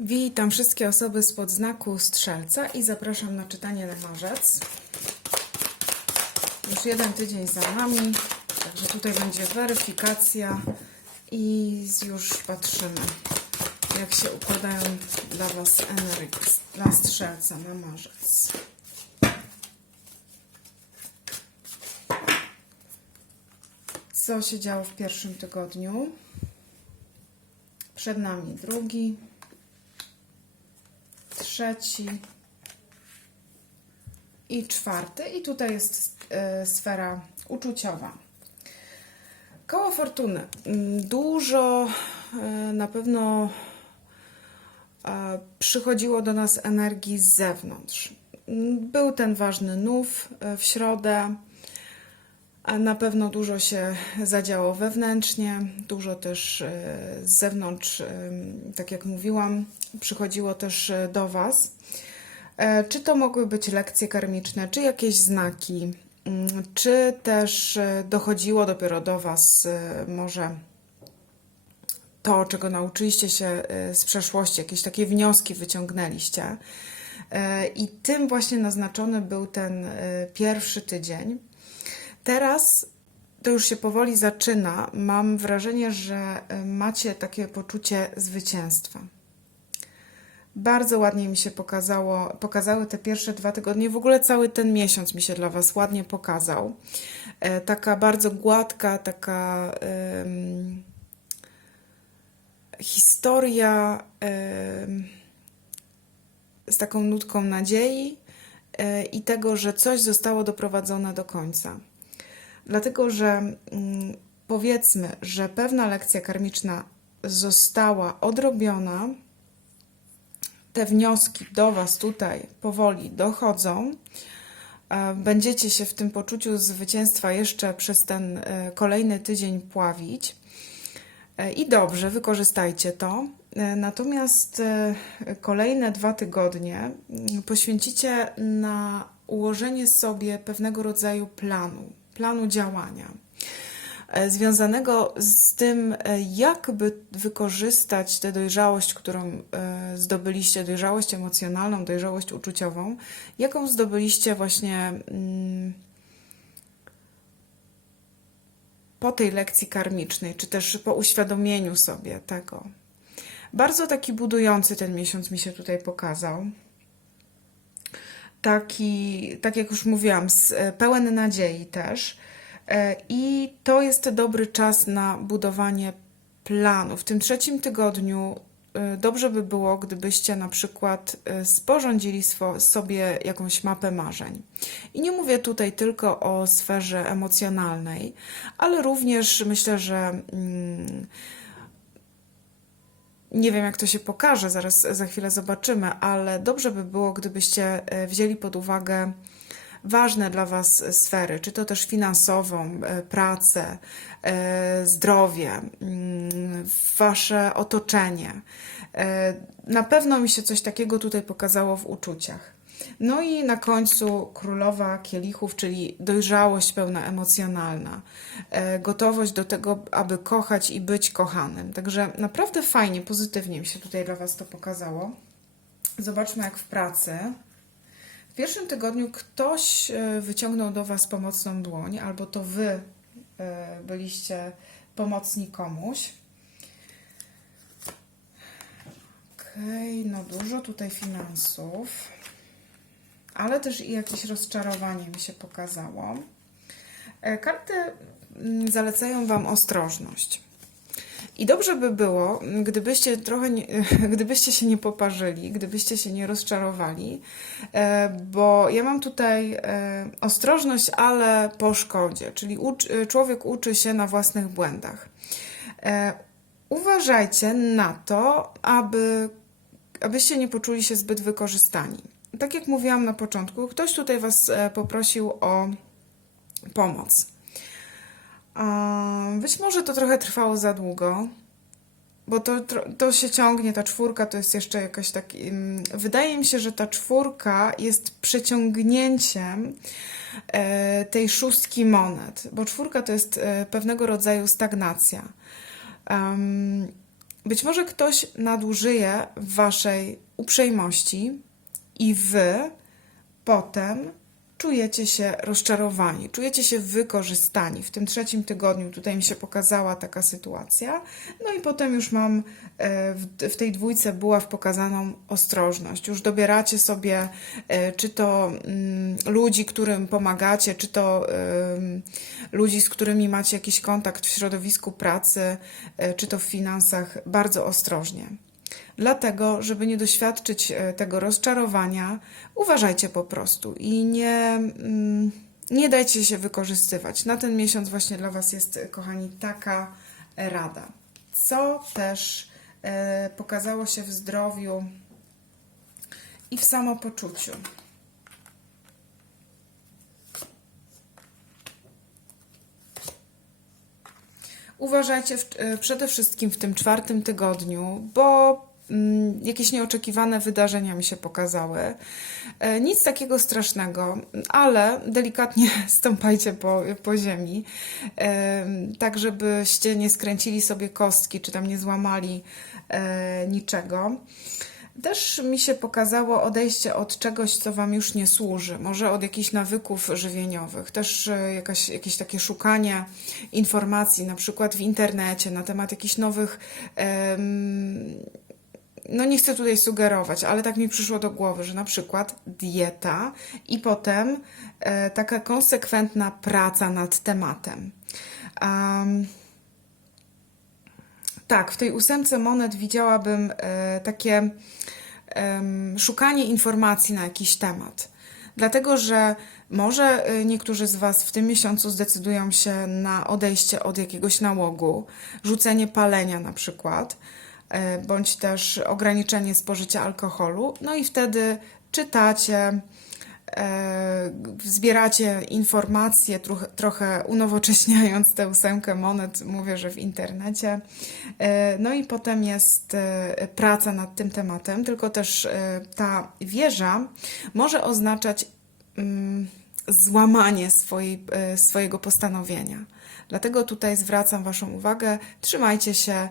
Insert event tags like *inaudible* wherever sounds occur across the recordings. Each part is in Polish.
Witam wszystkie osoby spod znaku Strzelca i zapraszam na czytanie na marzec. Już jeden tydzień za nami, także tutaj będzie weryfikacja i już patrzymy, jak się układają dla Was energii, dla Strzelca na marzec. Co się działo w pierwszym tygodniu? Przed nami drugi, trzeci i czwarty. I tutaj jest e, sfera uczuciowa. Koło fortuny. Dużo e, na pewno e, przychodziło do nas energii z zewnątrz. Był ten ważny nów w środę. A na pewno dużo się zadziało wewnętrznie, dużo też e, z zewnątrz, e, tak jak mówiłam, przychodziło też e, do Was. Czy to mogły być lekcje karmiczne, czy jakieś znaki, mm, czy też dochodziło dopiero do Was może to, czego nauczyliście się z przeszłości, jakieś takie wnioski wyciągnęliście. I tym właśnie naznaczony był ten pierwszy tydzień. Teraz to już się powoli zaczyna. Mam wrażenie, że y, macie takie poczucie zwycięstwa. Bardzo ładnie mi się pokazało, pokazały te pierwsze dwa tygodnie. W ogóle cały ten miesiąc mi się dla Was ładnie pokazał. E, Taka bardzo gładka, taka historia z taką nutką nadziei e, i tego, że coś zostało doprowadzone do końca. Dlatego, że mm, powiedzmy, że pewna lekcja karmiczna została odrobiona, te wnioski do Was tutaj powoli dochodzą. e, Będziecie się w tym poczuciu zwycięstwa jeszcze przez ten e, kolejny tydzień pławić. E, I dobrze, wykorzystajcie to. Natomiast kolejne dwa tygodnie mm, poświęcicie na ułożenie sobie pewnego rodzaju planu, planu działania, e, związanego z tym, e, jakby wykorzystać tę dojrzałość, którą e, zdobyliście, dojrzałość emocjonalną, dojrzałość uczuciową, jaką zdobyliście właśnie. mm, po tej lekcji karmicznej, czy też po uświadomieniu sobie tego. Bardzo taki budujący ten miesiąc mi się tutaj pokazał. Taki, tak jak już mówiłam, e, pełen nadziei też. E, I to jest dobry czas na budowanie planu. W tym trzecim tygodniu e, dobrze by było, gdybyście na przykład sporządzili sobie jakąś mapę marzeń. I nie mówię tutaj tylko o sferze emocjonalnej, ale również myślę, że mm, nie wiem, jak to się pokaże, zaraz za chwilę zobaczymy, ale dobrze by było, gdybyście e, wzięli pod uwagę ważne dla Was sfery, czy to też finansową, e, pracę, e, zdrowie, mm, Wasze otoczenie. E, Na pewno mi się coś takiego tutaj pokazało w uczuciach. No i na końcu królowa kielichów, czyli dojrzałość pełna emocjonalna, e, gotowość do tego, aby kochać i być kochanym. Także naprawdę fajnie, pozytywnie mi się tutaj dla Was to pokazało. Zobaczmy, jak w pracy. W pierwszym tygodniu ktoś e, wyciągnął do Was pomocną dłoń, albo to Wy e, byliście pomocni komuś. Okej, no dużo tutaj finansów, ale też i jakieś rozczarowanie mi się pokazało. E, Karty mm, zalecają Wam ostrożność. I dobrze by było, gdybyście trochę, nie, *laughs* gdybyście się nie poparzyli, gdybyście się nie rozczarowali, e, bo ja mam tutaj e, ostrożność, ale po szkodzie, czyli ucz, człowiek uczy się na własnych błędach. Uważajcie na to, aby, abyście nie poczuli się zbyt wykorzystani. Tak jak mówiłam na początku, ktoś tutaj Was e, poprosił o pomoc. Być może to trochę trwało za długo, bo to, to się ciągnie, ta czwórka to jest jeszcze jakaś tak. ym, Wydaje mi się, że ta czwórka jest przeciągnięciem e, tej szóstki monet, bo czwórka to jest e, pewnego rodzaju stagnacja. Być może ktoś nadużyje waszej uprzejmości i wy potem czujecie się rozczarowani, czujecie się wykorzystani. W tym trzecim tygodniu tutaj mi się pokazała taka sytuacja. No i potem już mam e, w, w tej dwójce buław pokazaną ostrożność. Już dobieracie sobie, e, czy to mm, ludzi, którym pomagacie, czy to ludzi, z którymi macie jakiś kontakt w środowisku pracy, e, czy to w finansach, bardzo ostrożnie. Dlatego, żeby nie doświadczyć e, tego rozczarowania, uważajcie po prostu i nie, mm, nie dajcie się wykorzystywać. Na ten miesiąc właśnie dla Was jest, e, kochani, taka rada. Co też e, pokazało się w zdrowiu i w samopoczuciu. Uważajcie w, przede wszystkim w tym czwartym tygodniu, bo jakieś nieoczekiwane wydarzenia mi się pokazały. E, Nic takiego strasznego, ale delikatnie *laughs* stąpajcie po, po ziemi, e, tak żebyście nie skręcili sobie kostki, czy tam nie złamali e, niczego. Też mi się pokazało odejście od czegoś, co Wam już nie służy, może od jakichś nawyków żywieniowych, też jakaś, jakieś takie szukanie informacji, na przykład w internecie, na temat jakichś nowych. No nie chcę tutaj sugerować, ale tak mi przyszło do głowy, że na przykład dieta i potem e, taka konsekwentna praca nad tematem. Am, tak, w tej ósemce monet widziałabym e, takie em, szukanie informacji na jakiś temat. Dlatego, że może e, niektórzy z Was w tym miesiącu zdecydują się na odejście od jakiegoś nałogu, rzucenie palenia na przykład, e, bądź też ograniczenie spożycia alkoholu. No i wtedy czytacie, e, zbieracie informacje, trochę, unowocześniając tę ósemkę monet, mówię, że w internecie. E, No i potem jest e, praca nad tym tematem, tylko też e, ta wieża może oznaczać mm, złamanie swojej, e, swojego postanowienia. Dlatego tutaj zwracam Waszą uwagę, trzymajcie się,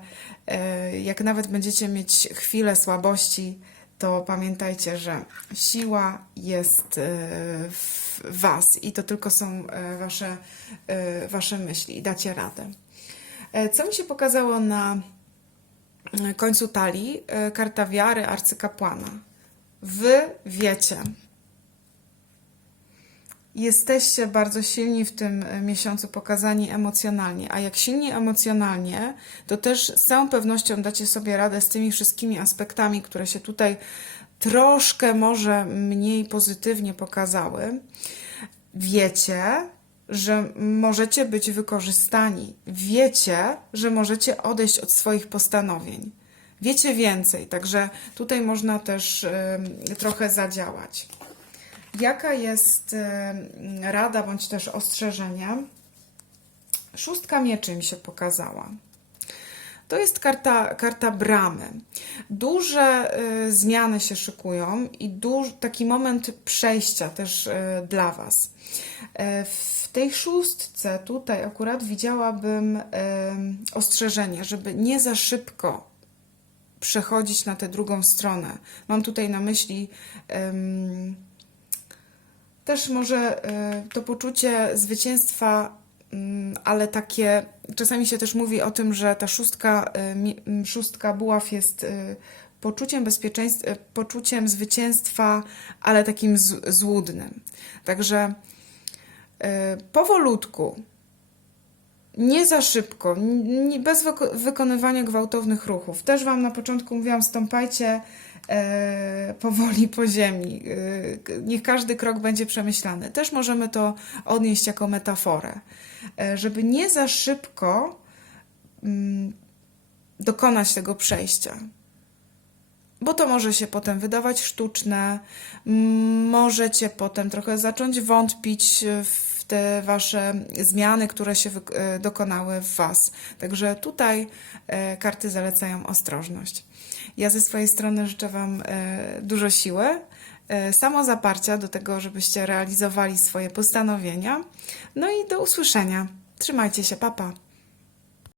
e, jak nawet będziecie mieć chwilę słabości, to pamiętajcie, że siła jest e, w Was i to tylko są e, Wasze, wasze myśli i dacie radę. Co mi się pokazało na końcu talii? Karta wiary arcykapłana. Wy wiecie. Jesteście bardzo silni w tym e, miesiącu pokazani emocjonalnie, a jak silni emocjonalnie, to też z całą pewnością dacie sobie radę z tymi wszystkimi aspektami, które się tutaj troszkę może mniej pozytywnie pokazały. Wiecie, że możecie być wykorzystani. Wiecie, że możecie odejść od swoich postanowień. Wiecie więcej, także tutaj można też trochę zadziałać. Jaka jest em, rada bądź też ostrzeżenie? Szóstka mieczy mi się pokazała. To jest karta, karta bramy. Duże y, zmiany się szykują i duż, taki moment przejścia też y, dla Was. Y, w tej szóstce tutaj akurat widziałabym y, ostrzeżenie, żeby nie za szybko przechodzić na tę drugą stronę. Mam tutaj na myśli em, też może y, to poczucie zwycięstwa, mm, ale takie, czasami się też mówi o tym, że ta szóstka, y, mi- m, szóstka buław jest y, poczuciem bezpieczeństwa, poczuciem zwycięstwa, ale takim złudnym. Także powolutku, nie za szybko, bez wyko- wykonywania gwałtownych ruchów. Też Wam na początku mówiłam, stąpajcie powoli po ziemi. E, niech każdy krok będzie przemyślany. Też możemy to odnieść jako metaforę, e, żeby nie za szybko mm, dokonać tego przejścia. Bo to może się potem wydawać sztuczne, możecie potem trochę zacząć wątpić w te wasze zmiany, które się e, dokonały w was. Także tutaj e, karty zalecają ostrożność. Ja ze swojej strony życzę wam e, dużo siły, samozaparcia do tego, żebyście realizowali swoje postanowienia. No i do usłyszenia. Trzymajcie się, papa. Pa.